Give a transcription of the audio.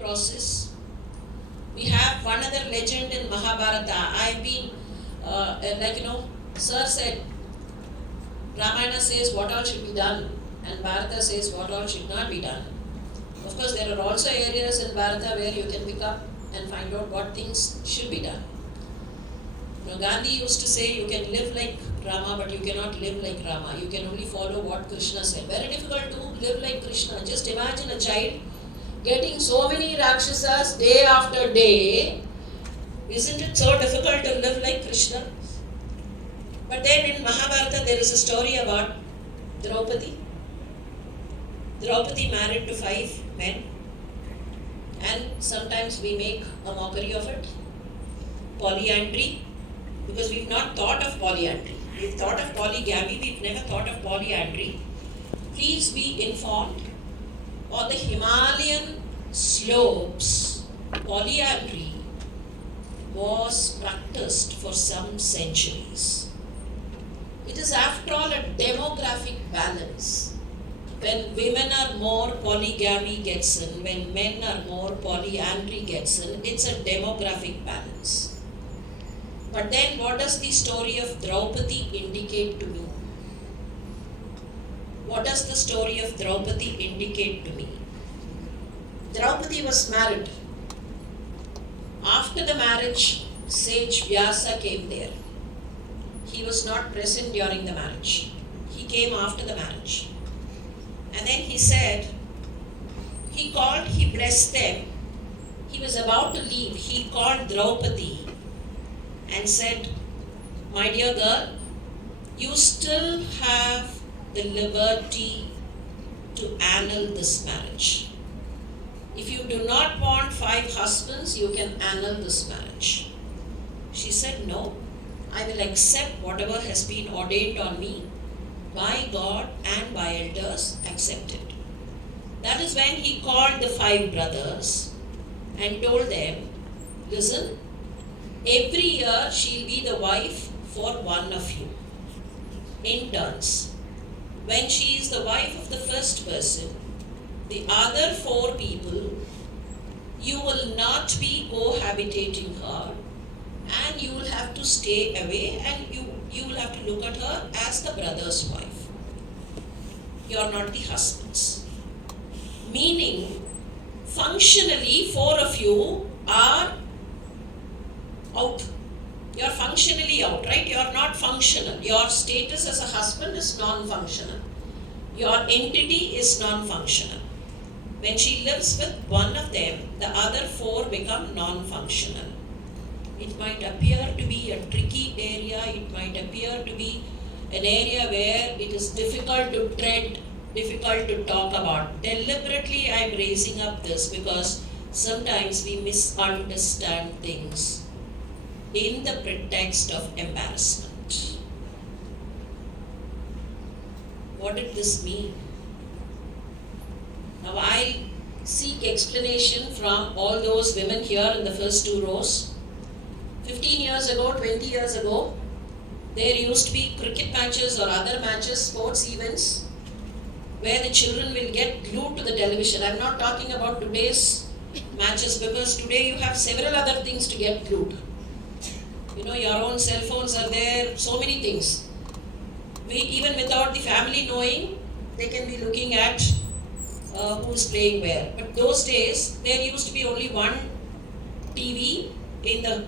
crosses. We have one other legend in Mahabharata. I've been, Sir said, Ramayana says what all should be done, and Bharata says what all should not be done. Of course, there are also areas in Bharata where you can pick up and find out what things should be done. Gandhi used to say you can live like Rama, but you cannot live like Rama. You can only follow what Krishna said. Very difficult to live like Krishna. Just imagine a child getting so many Rakshasas day after day. Isn't it so difficult to live like Krishna? But then in Mahabharata there is a story about Draupadi. Draupadi married to 5 men, and sometimes we make a mockery of it. Polyandry, because we've not thought of polyandry. We've thought of polygamy, we've never thought of polyandry. Please be informed, on the Himalayan slopes, polyandry was practiced for some centuries. It is after all a demographic balance. When women are more, polygamy gets in. When men are more, polyandry gets in. It's a demographic balance. But then what does the story of Draupadi indicate to me? What does the story of Draupadi indicate to me? Draupadi was married. After the marriage, sage Vyasa came there. He was not present during the marriage. He came after the marriage. And then he said, he blessed them. He was about to leave. He called Draupadi and said, my dear girl, you still have the liberty to annul this marriage. If you do not want 5 husbands, you can annul this marriage. She said, no, I will accept whatever has been ordained on me by God and by elders, accepted. That is when he called the 5 brothers and told them, listen, every year she'll be the wife for one of you, in turns. When she is the wife of the first person, the other 4 people, you will not be cohabitating her, and you will have to stay away, and you will have to look at her as the brother's wife. You are not the husbands. Meaning, functionally 4 of you are out. You are functionally out, right? You are not functional. Your status as a husband is non-functional. Your entity is non-functional. When she lives with one of them, the other 4 become non-functional. It might appear to be a tricky area. It might appear to be an area where it is difficult to tread, difficult to talk about. Deliberately, I am raising up this because sometimes we misunderstand things in the pretext of embarrassment. What did this mean? Now I seek explanation from all those women here in the first 2 rows. 15 years ago, 20 years ago, there used to be cricket matches or other matches, sports events, where the children will get glued to the television. I'm not talking about today's matches, because today you have several other things to get glued. Your own cell phones are there, so many things. Even without the family knowing, they can be looking at who's playing where. But those days, there used to be only one TV in the